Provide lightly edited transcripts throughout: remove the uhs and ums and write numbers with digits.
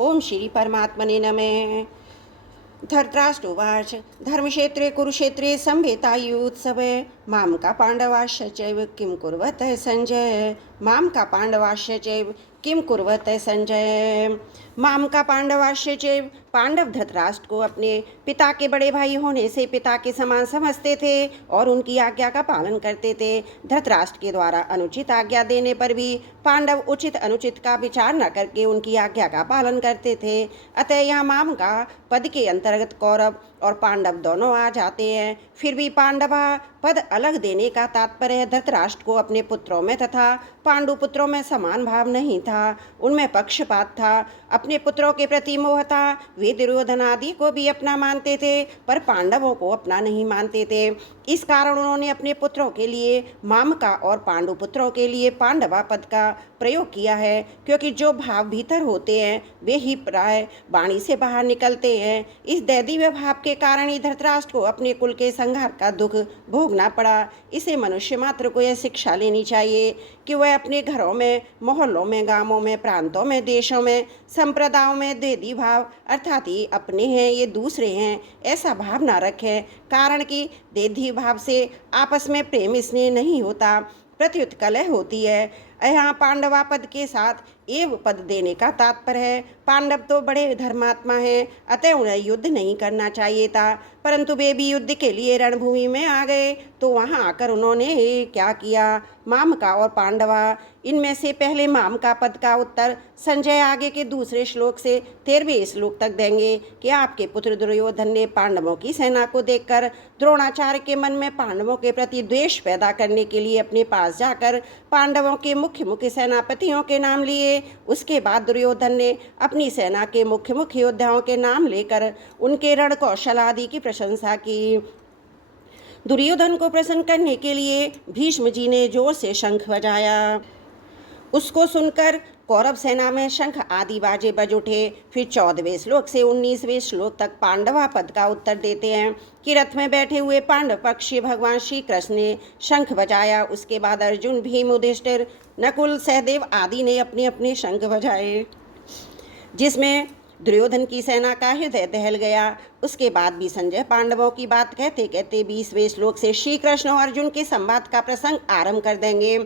ओम श्री परमात्मने नमः। धृतराष्ट्रोवाच धर्मक्षेत्रे कुरुक्षेत्रे संवेतायुत्सवे माम का पांडवाश्च चैव किं कुर्वतः संजय। माम का पांडवाश्च चैव किं कुर्वतः संजय। माम का पांडवाश्च चैव, पांडव धृतराष्ट्र को अपने पिता के बड़े भाई होने से पिता के समान समझते थे और उनकी आज्ञा का पालन करते थे। धृतराष्ट्र के द्वारा अनुचित आज्ञा देने पर भी पांडव उचित अनुचित का विचार न करके उनकी आज्ञा का पालन करते थे। अतः यहाँ माम का पद के अंतर्गत कौरव और पांडव दोनों आ जाते हैं। फिर भी पांडवा पद अलग देने का तात्पर्य धृतराष्ट्र को अपने पुत्रों में तथा पांडु पुत्रों में समान भाव नहीं था, उनमें पक्षपात था। अपने पुत्रों के प्रति मोह था। वे दुर्योधन आदि को भी अपना मानते थे पर पांडवों को अपना नहीं मानते थे। इस कारण उन्होंने अपने पुत्रों के लिए माम का और पांडु पुत्रों के लिए पांडवा पद का प्रयोग किया है, क्योंकि जो भाव भीतर होते हैं वे ही प्राय वाणी से बाहर निकलते हैं। इस दैवीय भाव के कारण ही धृतराष्ट्र को अपने कुल के संहार का दुख भोगना पड़ा। इसे मनुष्य मात्र को यह शिक्षा लेनी चाहिए कि वह अपने घरों में, मोहल्लों में, गांवों में, प्रांतों में, देशों में, संप्रदायों में दैवी भाव अर्थात ये अपने हैं ये दूसरे हैं ऐसा भाव न रखें। कारण कि दैवी भाव से आपस में प्रेम स्नेह नहीं होता, प्रत्युत कलह होती है। यहाँ पांडवा पद के साथ एव पद देने का तात्पर्य है पांडव तो बड़े धर्मात्मा हैं, अतः उन्हें युद्ध नहीं करना चाहिए था, परंतु वे भी युद्ध के लिए रणभूमि में आ गए तो वहाँ आकर उन्होंने क्या किया। माम का और पांडवा, इनमें से पहले माम का पद का उत्तर संजय आगे के दूसरे श्लोक से 13वें श्लोक तक देंगे कि आपके पुत्र दुर्योधन ने पांडवों की सेना को देखकर द्रोणाचार्य के मन में पांडवों के प्रति द्वेष पैदा करने के लिए अपने पास जाकर पांडवों के मुख्य मुख्य सेनापतियों के नाम लिए। उसके बाद दुर्योधन ने अपनी सेना के मुख्य मुख्य योद्धाओं के नाम लेकर उनके रण कौशल आदि की प्रशंसा की। दुर्योधन को प्रसन्न करने के लिए भीष्म जी ने जोर से शंख बजाया। उसको सुनकर कौरव सेना में शंख आदि बाजे बज उठे। फिर 14वें श्लोक से 19वें श्लोक तक पांडवा पद का उत्तर देते हैं कि रथ में बैठे हुए पांडव पक्षी भगवान श्री कृष्ण ने शंख बजाया। उसके बाद अर्जुन, भीम, युधिष्ठिर, नकुल, सहदेव आदि ने अपने अपने शंख बजाए, जिसमें दुर्योधन की सेना का हृदय दहल गया। उसके बाद भी संजय पांडवों की बात कहते कहते 20वें श्लोक से श्री कृष्ण और अर्जुन के संवाद का प्रसंग आरंभ कर देंगे।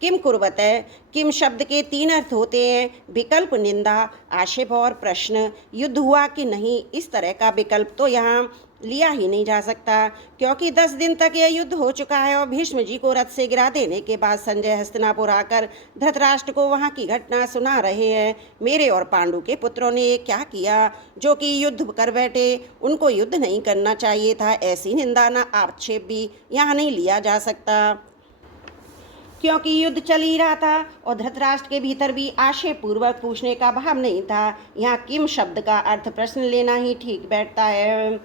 किम कुर्वतः, किम शब्द के 3 अर्थ होते हैं, विकल्प, निंदा, आक्षेप और प्रश्न। युद्ध हुआ कि नहीं, इस तरह का विकल्प तो यहाँ लिया ही नहीं जा सकता, क्योंकि 10 दिन तक यह युद्ध हो चुका है और भीष्म जी को रथ से गिरा देने के बाद संजय हस्तिनापुर आकर धृतराष्ट्र को वहाँ की घटना सुना रहे हैं। मेरे और पांडु के पुत्रों ने क्या किया जो कि युद्ध कर बैठे, उनको युद्ध नहीं करना चाहिए था, ऐसी निंदा न आक्षेप भी यहाँ नहीं लिया जा सकता, क्योंकि युद्ध चल ही रहा था और धृतराष्ट्र के भीतर भी आक्षेप पूर्वक पूछने का भाव नहीं था। यहाँ किम शब्द का अर्थ प्रश्न लेना ही ठीक बैठता है।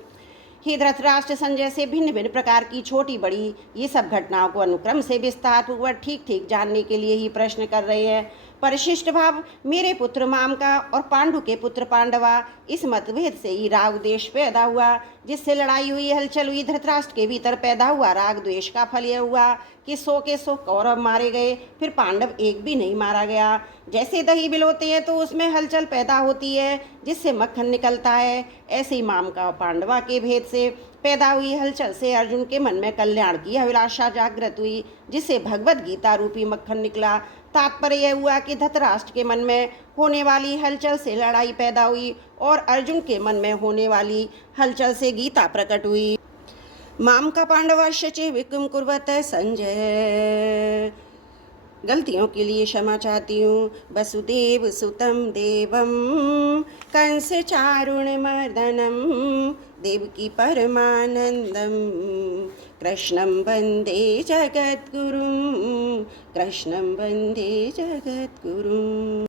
ही धृतराष्ट्र संजय से भिन्न भिन्न प्रकार की छोटी बड़ी ये सब घटनाओं को अनुक्रम से विस्तार पूर्वक ठीक ठीक जानने के लिए ही प्रश्न कर रहे हैं। परिशिष्ट भाव मेरे पुत्र माम का और पांडु के पुत्र पांडवा, इस मतभेद से ही राग द्वेष पैदा हुआ, जिससे लड़ाई हुई, हलचल हुई। धृतराष्ट्र के भीतर पैदा हुआ राग द्वेष का फल यह हुआ कि 100 के 100 कौरव मारे गए, फिर पांडव एक भी नहीं मारा गया। जैसे दही बिलोते हैं तो उसमें हलचल पैदा होती है जिससे मक्खन निकलता है, ऐसे ही माम का और पांडवा के भेद से पैदा हुई हलचल से अर्जुन के मन में कल्याण की अभिलाषा जागृत हुई, जिससे भगवत गीता रूपी मक्खन निकला। तात्पर्य यह हुआ कि धृतराष्ट्र के मन में होने वाली हलचल से लड़ाई पैदा हुई और अर्जुन के मन में होने वाली हलचल से गीता प्रकट हुई। माम का पांडवाश्च चैव किं कुर्वतः संजय। गलतियों के लिए क्षमा चाहती हूँ। वसुदेव सुतम देवम कंस चारुणमर्दनम देवकी परमानंदम कृष्णं वंदे जगद्गुरुं, कृष्णं वंदे जगद्गुरुं।